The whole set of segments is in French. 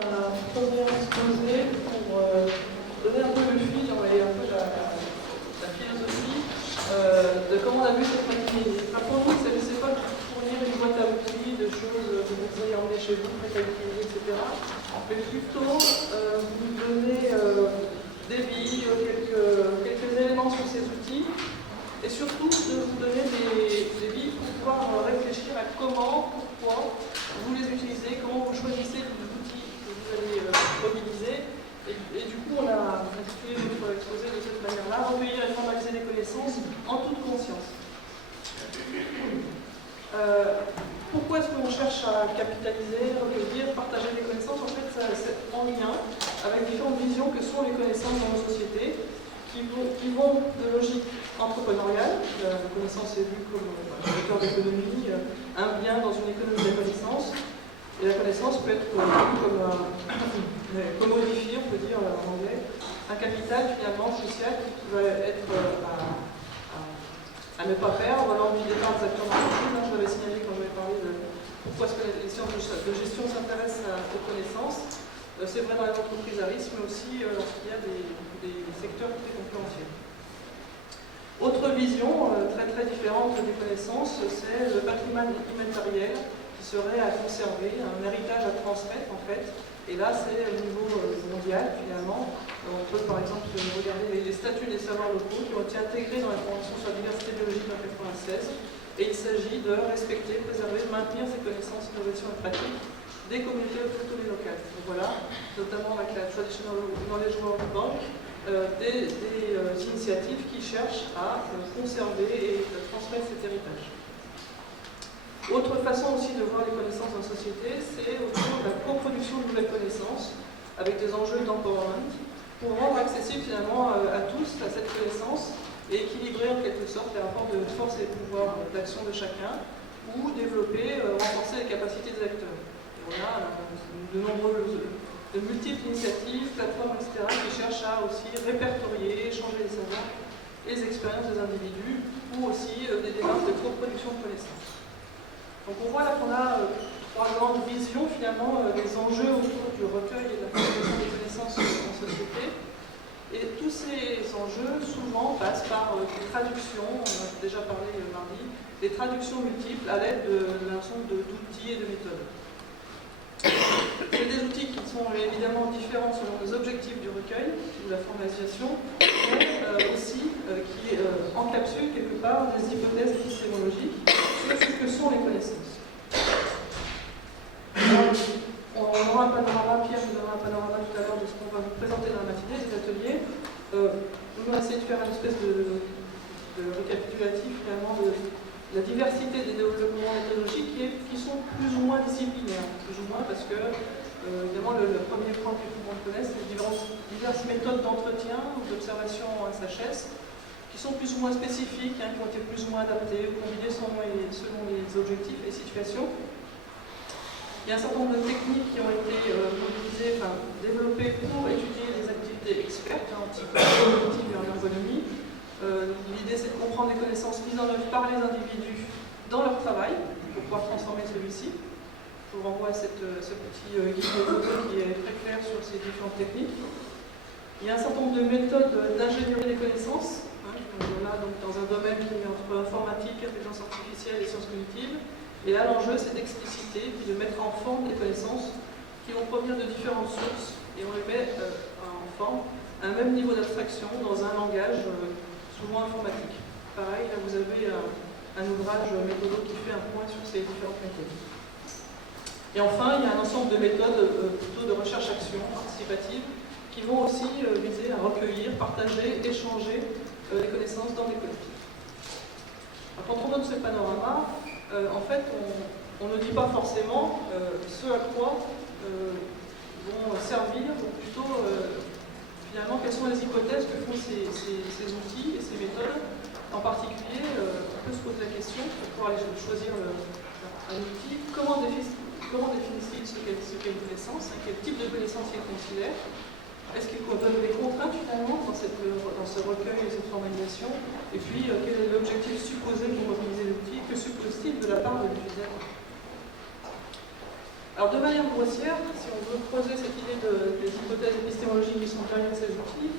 un premier exposé pour donner un peu le fil et un peu la philosophie de comment on a vu cette machine. Pour nous, il ne s'agissait pas de fournir une boîte à outils, de choses que vous pourriez emmener chez vous, précalculées, etc. Mais plutôt vous donner des billes, quelques éléments sur ces outils, et surtout de vous donner des billes pour pouvoir réfléchir à comment, pourquoi vous les utilisez, comment vous choisissez les outils que vous allez mobiliser. Et du coup, on a intitulé notre exposé de cette manière-là, recueillir et formaliser les connaissances en toute conscience. Pourquoi est-ce qu'on cherche à capitaliser, recueillir, partager des connaissances? En fait, c'est en lien avec différentes visions que sont les connaissances dans nos sociétés, qui vont de logique entrepreneuriale. La connaissance est vue comme un vecteur d'économie, un bien dans une économie de la connaissance. Et la connaissance peut être vue comme commodifiée, on peut dire en anglais, un capital finalement social qui va être à ne pas perdre lors du départ des acteurs d'entreprise. Je l'avais signalé quand j'avais parlé de pourquoi est-ce que les sciences de gestion s'intéressent aux connaissances. C'est vrai dans les entreprises à risque, mais aussi lorsqu'il y a des secteurs très concurrentiels. Autre vision très différente des connaissances, c'est le patrimoine immatériel qui serait à conserver, un héritage à transmettre en fait. Et là, c'est au niveau mondial finalement. On peut par exemple regarder les statuts des savoirs locaux qui ont été intégrés dans la Convention sur la diversité biologique en 1996. Et il s'agit de respecter, préserver, de maintenir ces connaissances, innovations et pratiques des communautés autochtones et locales. Donc voilà, notamment avec la Traditional Knowledge World Bank, des initiatives qui cherchent à conserver et transmettre cet héritage. Autre façon aussi de voir les connaissances dans la société, c'est autour de la coproduction de nouvelles connaissances, avec des enjeux d'empowerment, pour rendre accessible finalement à tous à cette connaissance et équilibrer en quelque sorte les rapports de force et de pouvoir d'action de chacun, ou développer, renforcer les capacités des acteurs. On a de multiples initiatives, plateformes, etc., qui cherchent à aussi répertorier, échanger les savoirs et les expériences des individus, ou aussi des démarches de coproduction de connaissances. Donc on voit là qu'on a trois grandes visions finalement des enjeux autour du recueil et de la fabrication des connaissances en société. Et tous ces enjeux souvent passent par des traductions, on en a déjà parlé mardi, des traductions multiples à l'aide d'un ensemble d'outils et de méthodes. C'est des outils qui sont évidemment différents selon les objectifs du recueil ou de la formalisation, mais aussi qui encapsulent quelque part des hypothèses épistémologiques sur ce que sont les connaissances. Alors, on aura un panorama, Pierre nous donnera un panorama tout à l'heure de ce qu'on va vous présenter dans la matinée, des ateliers. Nous allons essayer de faire une espèce de récapitulatif finalement de la diversité des développements méthodologiques qui sont plus ou moins disciplinaires, plus ou moins parce que évidemment le premier point que tout le monde connaît, c'est les diverses méthodes d'entretien ou d'observation en SHS qui sont plus ou moins spécifiques, qui ont été plus ou moins adaptées, combinées selon les objectifs et situations. Il y a un certain nombre de techniques qui ont été mobilisées, développées pour étudier les activités expertes en psychologie cognitive et en ergonomie. L'idée, c'est de comprendre les connaissances mises en œuvre par les individus dans leur travail pour pouvoir transformer celui-ci. Je vous renvoie à ce petit guide de photo qui est très clair sur ces différentes techniques. Il y a un certain nombre de méthodes d'ingénierie des connaissances. On a donc dans un domaine qui est entre informatique, intelligence artificielle et sciences cognitives. Et là, l'enjeu, c'est d'expliciter puis de mettre en forme des connaissances qui vont provenir de différentes sources et on les met en forme à un même niveau d'abstraction dans un langage souvent informatique. Pareil, là vous avez un ouvrage méthodo qui fait un point sur ces différentes méthodes. Et enfin, il y a un ensemble de méthodes plutôt de recherche-action participative qui vont aussi viser à recueillir, partager, échanger les connaissances dans des collectifs. Alors, quand on donne ce panorama, en fait, on ne dit pas forcément ce à quoi vont servir, ou plutôt finalement, quelles sont les hypothèses que font ces outils et ces méthodes? En particulier, on peut se poser la question, pour pouvoir aller choisir un outil, comment définissent-ils ce qu'est une connaissance, quel type de connaissance ils considèrent? Est-ce qu'ils donnent des contraintes finalement dans ce recueil et cette formalisation? Et puis, quel est l'objectif supposé pour mobiliser l'outil? Que suppose-t-il de la part de l'utilisateur? Alors, de manière grossière, si on veut creuser cette idée des hypothèses épistémologiques qui sont derrière ces outils,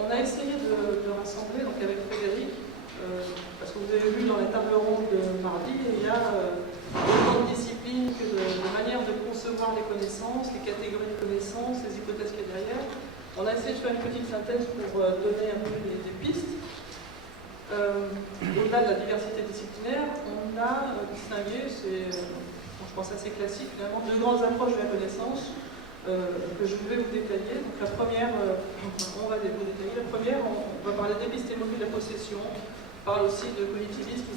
on a essayé de rassembler, donc avec Frédéric, parce que vous avez vu dans les tables rondes de mardi, il y a autant de disciplines que de manières de concevoir les connaissances, les catégories de connaissances, les hypothèses qu'il y a derrière. On a essayé de faire une petite synthèse pour donner un peu des pistes. Au-delà de la diversité disciplinaire, on a distingué, je pense assez classique finalement, deux grandes approches de la connaissance que je vais vous détailler. Donc la première, on va vous détailler. La première, on va parler d'épistémologie de la possession, on parle aussi de cognitivisme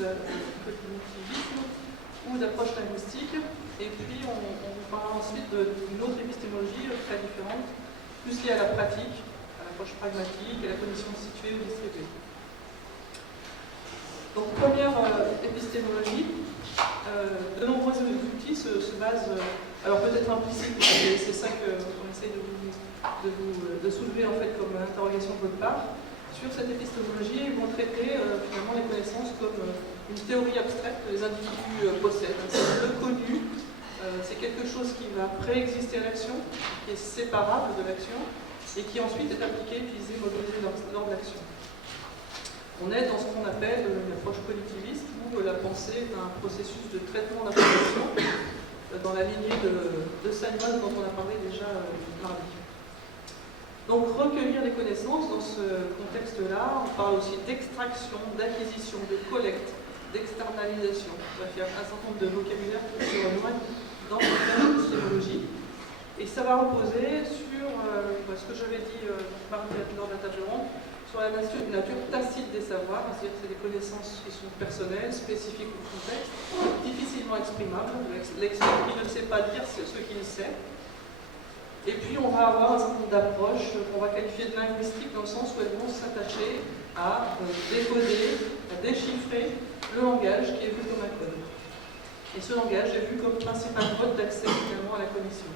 ou d'approche linguistique. Et puis on vous parlera ensuite d'une autre épistémologie très différente, plus liée à la pratique, à l'approche pragmatique, à la cognition située ou distribuée. Donc, première épistémologie, de nombreux outils se basent, alors peut-être implicite, c'est ça qu'on essaye de soulever en fait comme interrogation de votre part. Sur cette épistémologie, ils vont traiter finalement les connaissances comme une théorie abstraite que les individus possèdent. C'est le connu, c'est quelque chose qui va préexister à l'action, qui est séparable de l'action, et qui ensuite est appliqué, utilisé, mobilisé lors de l'action. On est dans ce qu'on appelle l'approche cognitiviste, où la pensée est un processus de traitement d'information dans la lignée de Simon dont on a parlé déjà mardi. Donc recueillir des connaissances dans ce contexte-là, on parle aussi d'extraction, d'acquisition, de collecte, d'externalisation. Bref, il y a un certain nombre de vocabulaires qui se rejoignent dans cette épistémologie. Et ça va reposer sur ce que j'avais dit mardi lors de la table ronde, sur la nature tacite des savoirs, c'est-à-dire que c'est des connaissances qui sont personnelles, spécifiques au contexte, difficilement exprimables. L'expert qui ne sait pas dire ce qu'il sait. Et puis on va avoir un certain nombre d'approches qu'on va qualifier de linguistiques dans le sens où elles vont s'attacher à décoder, à déchiffrer le langage qui est vu comme un code. Et ce langage est vu comme principal mode d'accès finalement à la cognition.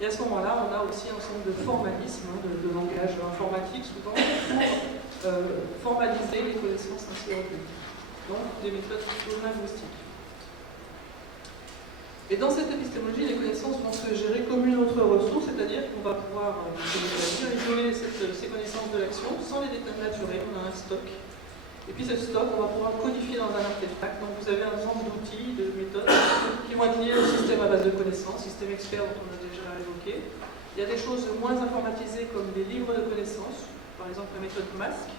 Et à ce moment-là, on a aussi un ensemble de formalisme, de langage informatique souvent, pour formaliser les connaissances ainsi retenues. Donc des méthodes plutôt linguistiques. Et dans cette épistémologie, les connaissances vont se gérer comme une autre ressource, c'est-à-dire qu'on va pouvoir isoler ces connaissances de l'action sans les dénaturer. On a un stock. Et puis ce stock, on va pouvoir codifier dans un artefact. Donc vous avez un ensemble d'outils, de méthodes qui vont être liés au système à base de connaissances, système expert dont on a déjà évoqué. Il y a des choses moins informatisées comme les livres de connaissances, par exemple la méthode MASC,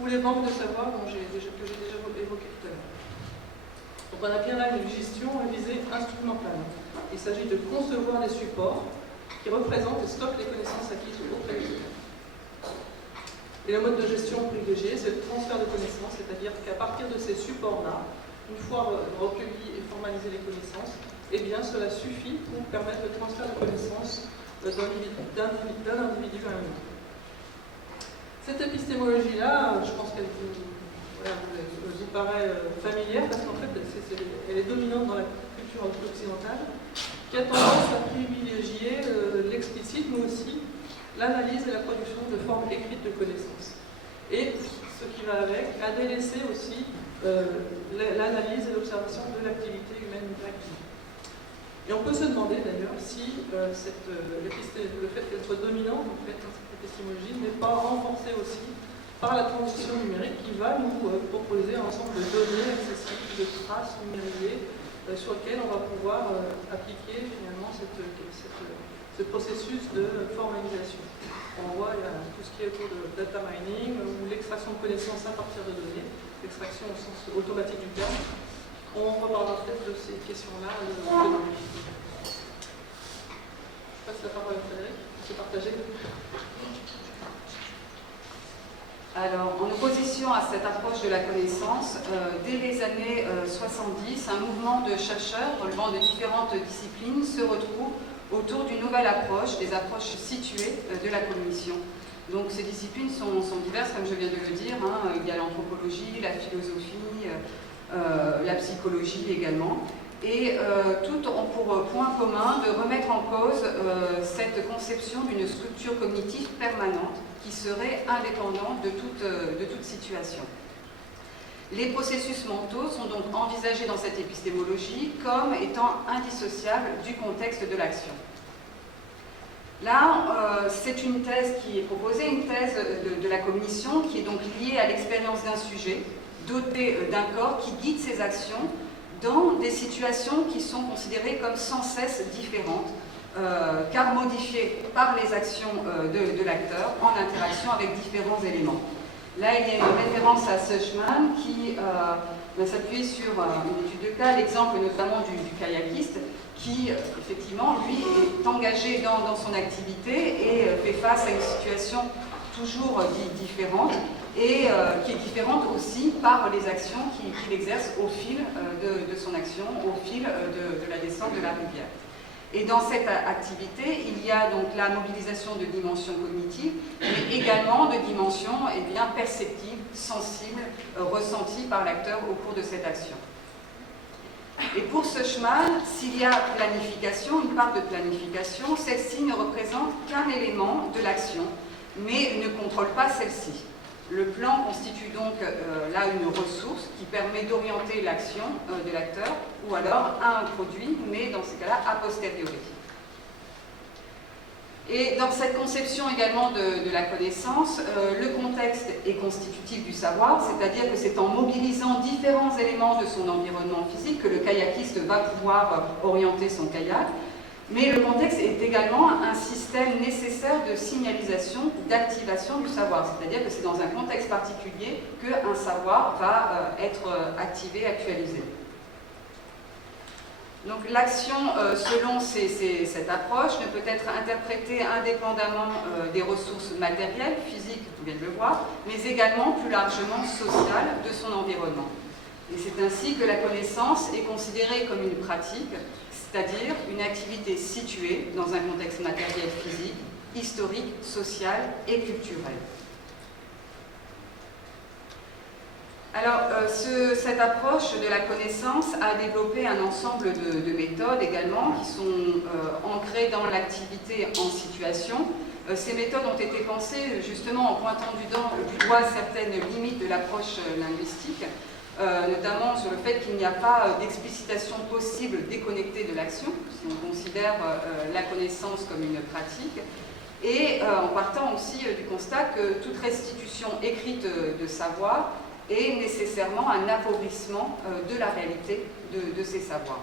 ou les banques de savoir que j'ai déjà évoqué tout à l'heure. Donc on a bien là une gestion visée instrumentale. Il s'agit de concevoir des supports qui représentent et stockent les connaissances acquises auprès des usagers. Et le mode de gestion privilégié, c'est le transfert de connaissances, c'est-à-dire qu'à partir de ces supports-là, une fois recueillis et formalisés les connaissances, eh bien cela suffit pour permettre le transfert de connaissances d'un individu à un autre. Cette épistémologie-là, je pense qu'elle vous paraît familière, parce qu'en fait, elle est dominante dans la culture occidentale, qui a tendance à privilégier l'explicite, mais aussi l'analyse et la production de formes écrites de connaissances. Et ce qui va avec, à délaisser aussi l'analyse et l'observation de l'activité humaine active. Et on peut se demander d'ailleurs si le fait qu'elle soit dominante en fait, dans cette épistémologie n'est pas renforcé aussi par la transition numérique qui va nous proposer un ensemble de données accessibles, de traces numérisées sur lesquelles on va pouvoir appliquer finalement ce processus de formalisation. On voit il y a tout ce qui est autour de data mining ou l'extraction de connaissances à partir de données, l'extraction au sens automatique du terme. On reparlera peut-être de ces questions-là demain. Je passe la parole à Frédéric, c'est partagé. Alors, en opposition à cette approche de la connaissance, dès les années 70, un mouvement de chercheurs relevant de différentes disciplines se retrouve autour d'une nouvelle approche, des approches situées de la cognition. Donc ces disciplines sont diverses, comme je viens de le dire, hein. Il y a l'anthropologie, la philosophie, la psychologie également. Et toutes ont pour point commun de remettre en cause cette conception d'une structure cognitive permanente qui serait indépendante de toute situation. Les processus mentaux sont donc envisagés dans cette épistémologie comme étant indissociables du contexte de l'action. Là, c'est une thèse qui est proposée, une thèse de la cognition qui est donc liée à l'expérience d'un sujet doté d'un corps qui guide ses actions dans des situations qui sont considérées comme sans cesse différentes, car modifiées par les actions de l'acteur en interaction avec différents éléments. Là, il y a une référence à Sussman qui s'appuie sur une étude de cas, l'exemple notamment du kayakiste, qui, effectivement, lui, est engagé dans son activité et fait face à une situation toujours différente, et qui est différente aussi par les actions qu'il exerce au fil de son action, au fil de la descente de la rivière. Et dans cette activité, il y a donc la mobilisation de dimensions cognitives, mais également de dimensions perceptives, sensibles, ressenties par l'acteur au cours de cette action. Et pour Sussman, s'il y a planification, une part de planification, celle-ci ne représente qu'un élément de l'action, mais ne contrôle pas celle-ci. Le plan constitue donc là une ressource qui permet d'orienter l'action de l'acteur, ou alors à un produit, mais dans ces cas-là, a posteriori. Et dans cette conception également de la connaissance, le contexte est constitutif du savoir, c'est-à-dire que c'est en mobilisant différents éléments de son environnement physique que le kayakiste va pouvoir orienter son kayak, mais le contexte est également un système nécessaire de signalisation, d'activation du savoir, c'est-à-dire que c'est dans un contexte particulier qu'un savoir va être activé, actualisé. Donc l'action, selon cette approche, ne peut être interprétée indépendamment des ressources matérielles, physiques, vous venez de le voir, mais également plus largement sociales de son environnement. Et c'est ainsi que la connaissance est considérée comme une pratique, c'est-à-dire une activité située dans un contexte matériel physique, historique, social et culturel. Alors, cette approche de la connaissance a développé un ensemble de méthodes également qui sont ancrées dans l'activité en situation. Ces méthodes ont été pensées justement en pointant du doigt certaines limites de l'approche linguistique, notamment sur le fait qu'il n'y a pas d'explicitation possible déconnectée de l'action, si on considère la connaissance comme une pratique, et en partant aussi du constat que toute restitution écrite de savoir est nécessairement un appauvrissement de la réalité de ces savoirs.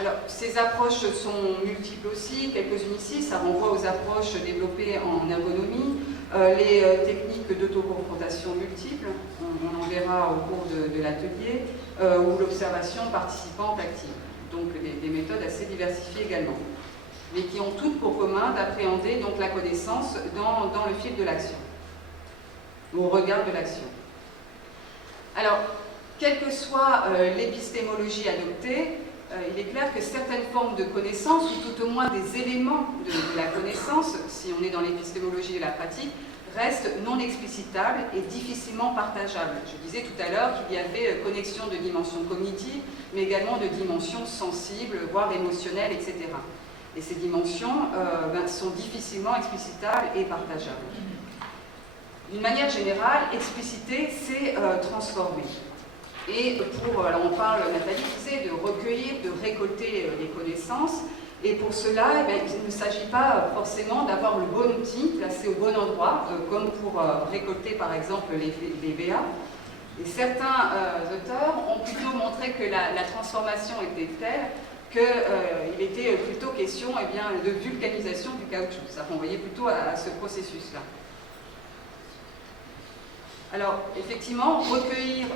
Alors, ces approches sont multiples aussi, quelques-unes ici, ça renvoie aux approches développées en ergonomie, les techniques d'autoconfrontation multiples, on en verra au cours de l'atelier, ou l'observation participante active. Donc des méthodes assez diversifiées également, mais qui ont toutes pour commun d'appréhender donc la connaissance dans le fil de l'action, au regard de l'action. Alors, quelle que soit l'épistémologie adoptée, il est clair que certaines formes de connaissance, ou tout au moins des éléments de la connaissance, si on est dans l'épistémologie de la pratique, restent non explicitables et difficilement partageables. Je disais tout à l'heure qu'il y avait connexion de dimensions cognitives, mais également de dimensions sensibles, voire émotionnelles, etc. Et ces dimensions sont difficilement explicitables et partageables. D'une manière générale, expliciter, c'est transformer. Et alors on parle, Nathalie disait, de recueillir, de récolter les connaissances. Et pour cela, il ne s'agit pas forcément d'avoir le bon outil placé au bon endroit, comme pour récolter par exemple les VA. Et certains auteurs ont plutôt montré que la transformation était telle qu'il était plutôt question de vulcanisation du caoutchouc. Ça renvoyait plutôt à ce processus-là. Alors, effectivement, recueillir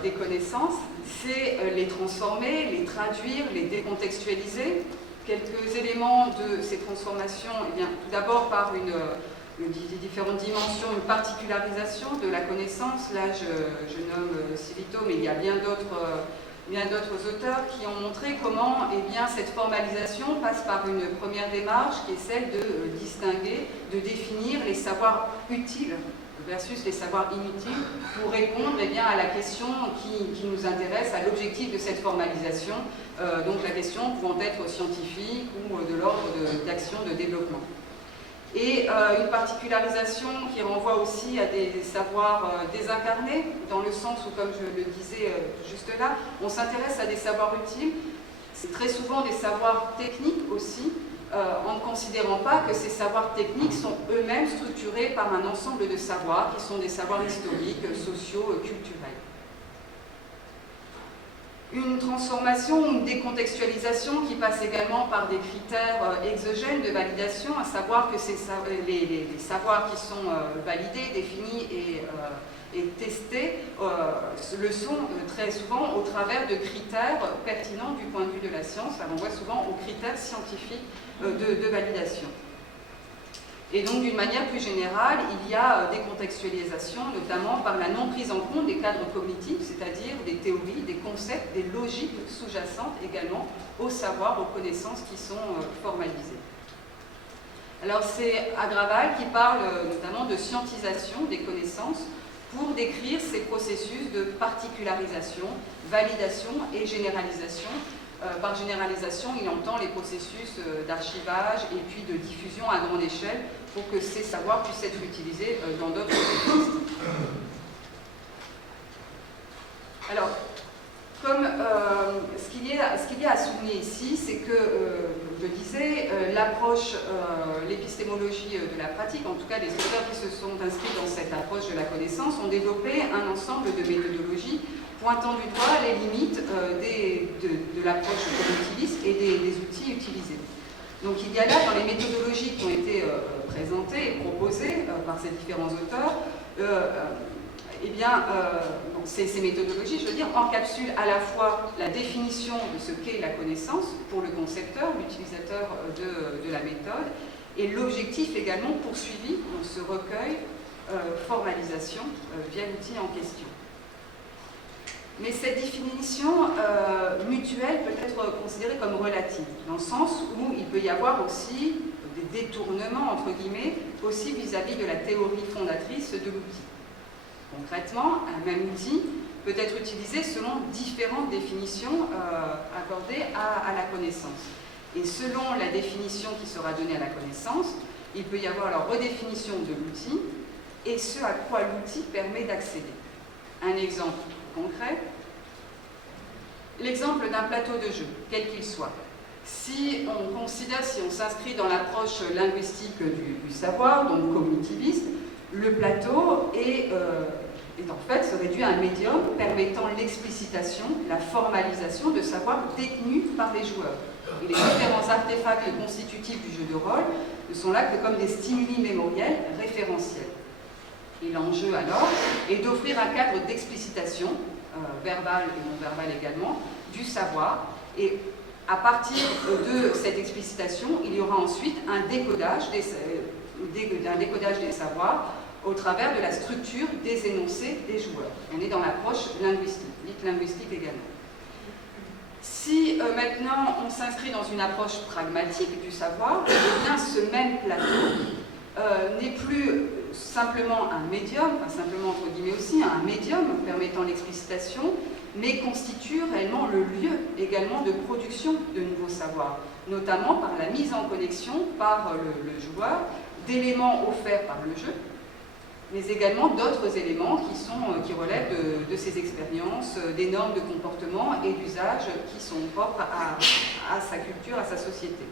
des connaissances, c'est les transformer, les traduire, les décontextualiser. Quelques éléments de ces transformations, tout d'abord par des différentes dimensions, une particularisation de la connaissance. Là, je nomme Silito, mais il y a bien d'autres auteurs qui ont montré comment cette formalisation passe par une première démarche qui est celle de distinguer, de définir les savoirs utiles versus les savoirs inutiles pour répondre à la question qui nous intéresse, à l'objectif de cette formalisation, donc la question pouvant être scientifique ou de l'ordre d'action de développement. et une particularisation qui renvoie aussi à des savoirs désincarnés, dans le sens où, comme je le disais juste là, on s'intéresse à des savoirs utiles, c'est très souvent des savoirs techniques aussi, en ne considérant pas que ces savoirs techniques sont eux-mêmes structurés par un ensemble de savoirs qui sont des savoirs historiques, sociaux, culturels. Une transformation, une décontextualisation qui passe également par des critères exogènes de validation, à savoir que les savoirs qui sont validés, définis et testés le sont très souvent au travers de critères pertinents du point de vue de la science. Ça renvoie souvent aux critères scientifiques de validation. Et donc, d'une manière plus générale, il y a des contextualisations, notamment par la non prise en compte des cadres cognitifs, c'est-à-dire des théories, des concepts, des logiques sous-jacentes également aux savoirs, aux connaissances qui sont formalisées. Alors, c'est Agraval qui parle notamment de scientisation des connaissances pour décrire ces processus de particularisation, validation et généralisation. Par généralisation, il entend les processus d'archivage et puis de diffusion à grande échelle pour que ces savoirs puissent être utilisés dans d'autres contextes. Alors, comme ce qu'il y a à souligner ici, c'est que, je disais, l'approche, l'épistémologie de la pratique, en tout cas les auteurs qui se sont inscrits dans cette approche de la connaissance, ont développé un ensemble de méthodologies pointant du doigt les limites de l'approche cognitiviste et des outils utilisés. Donc il y a là, dans les méthodologies qui ont été présentées et proposées par ces différents auteurs, ces méthodologies, je veux dire, encapsulent à la fois la définition de ce qu'est la connaissance pour le concepteur, l'utilisateur de la méthode, et l'objectif également poursuivi dans ce recueil formalisation via l'outil en question. Mais cette définition mutuelle peut être considérée comme relative, dans le sens où il peut y avoir aussi des détournements, entre guillemets, possibles vis-à-vis de la théorie fondatrice de l'outil. Concrètement, un même outil peut être utilisé selon différentes définitions accordées à la connaissance. Et selon la définition qui sera donnée à la connaissance, il peut y avoir la redéfinition de l'outil et ce à quoi l'outil permet d'accéder. Un exemple concret, l'exemple d'un plateau de jeu, quel qu'il soit. Si on s'inscrit dans l'approche linguistique du savoir, donc cognitiviste, le plateau en fait se réduit à un médium permettant l'explicitation, la formalisation de savoirs détenus par les joueurs. Et les différents artefacts constitutifs du jeu de rôle ne sont là que comme des stimuli mémoriels référentiels. Et l'enjeu alors est d'offrir un cadre d'explicitation, verbale et non verbale également, du savoir. Et à partir de cette explicitation, il y aura ensuite un décodage des savoirs au travers de la structure des énoncés des joueurs. On est dans l'approche linguistique, dite linguistique également. Si maintenant on s'inscrit dans une approche pragmatique du savoir, eh bien ce même plateau n'est plus simplement un médium, enfin simplement entre guillemets aussi, un médium permettant l'explicitation, mais constitue réellement le lieu également de production de nouveaux savoirs, notamment par la mise en connexion par le joueur d'éléments offerts par le jeu, mais également d'autres éléments qui relèvent de ses expériences, des normes de comportement et d'usage qui sont propres à sa culture, à sa société.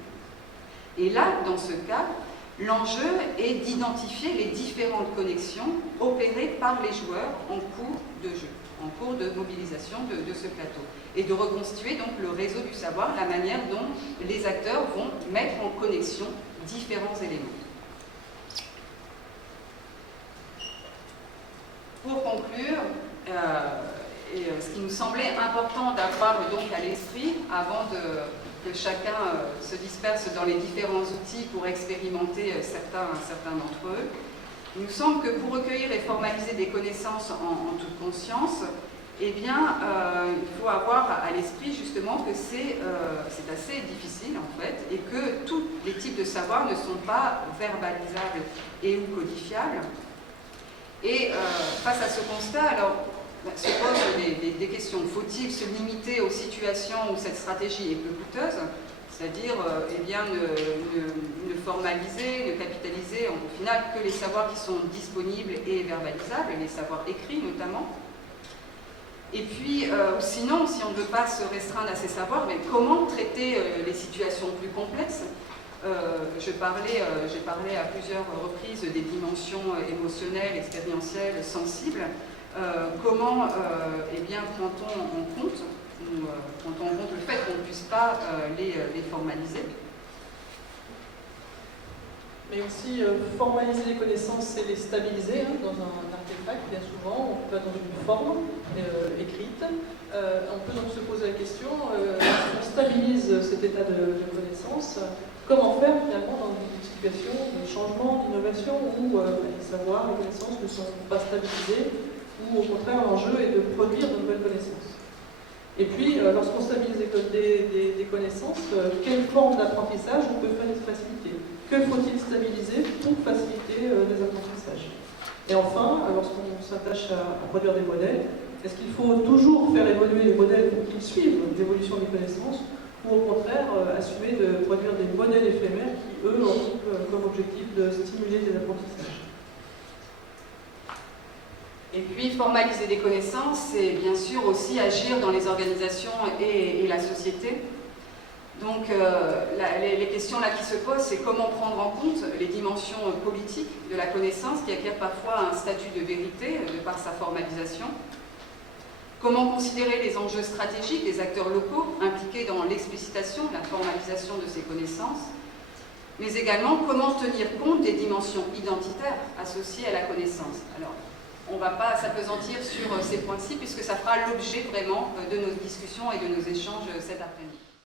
Et là, dans ce cas, l'enjeu est d'identifier les différentes connexions opérées par les joueurs en cours de jeu, en cours de mobilisation de ce plateau, et de reconstituer donc le réseau du savoir, la manière dont les acteurs vont mettre en connexion différents éléments. Pour conclure, ce qui nous semblait important d'avoir donc à l'esprit avant que chacun se disperse dans les différents outils pour expérimenter certains d'entre eux, il nous semble que pour recueillir et formaliser des connaissances en toute conscience, eh bien, il faut avoir à l'esprit justement que c'est assez difficile en fait, et que tous les types de savoirs ne sont pas verbalisables et ou codifiables. Et face à ce constat, alors, se posent des questions. Faut-il se limiter aux situations où cette stratégie est peu coûteuse? c'est-à-dire eh bien, ne formaliser, ne capitaliser au final que les savoirs qui sont disponibles et verbalisables, les savoirs écrits notamment. Et puis, sinon, si on ne veut pas se restreindre à ces savoirs, mais comment traiter les situations plus complexes? J'ai parlé à plusieurs reprises des dimensions émotionnelles, expérientielles, sensibles. Comment eh bien, prend-on en compte le fait qu'on ne puisse pas les formaliser? Mais aussi formaliser les connaissances, c'est les stabiliser dans un artefact. Bien souvent, on va dans une forme écrite. On peut donc se poser la question, on stabilise cet état de connaissance, comment faire finalement dans une situation de changement, d'innovation, où les savoirs, les connaissances ne sont pas stabilisés, où au contraire l'enjeu est de produire de nouvelles connaissances. Et puis, lorsqu'on stabilise des connaissances, quelle forme d'apprentissage on peut faciliter? Que faut-il stabiliser pour faciliter les apprentissages? Et enfin, lorsqu'on s'attache à produire des modèles, est-ce qu'il faut toujours faire évoluer les modèles pour qu'ils suivent l'évolution des connaissances, ou au contraire assumer de produire des modèles éphémères qui, eux, ont comme objectif de stimuler les apprentissages? Et puis, formaliser des connaissances, c'est bien sûr aussi agir dans les organisations et la société. Donc, les questions là qui se posent, c'est comment prendre en compte les dimensions politiques de la connaissance qui acquièrent parfois un statut de vérité de par sa formalisation. Comment considérer les enjeux stratégiques des acteurs locaux impliqués dans l'explicitation, la formalisation de ces connaissances, mais également comment tenir compte des dimensions identitaires associées à la connaissance. Alors, on ne va pas s'appesantir sur ces points-ci puisque ça fera l'objet vraiment de nos discussions et de nos échanges cet après-midi.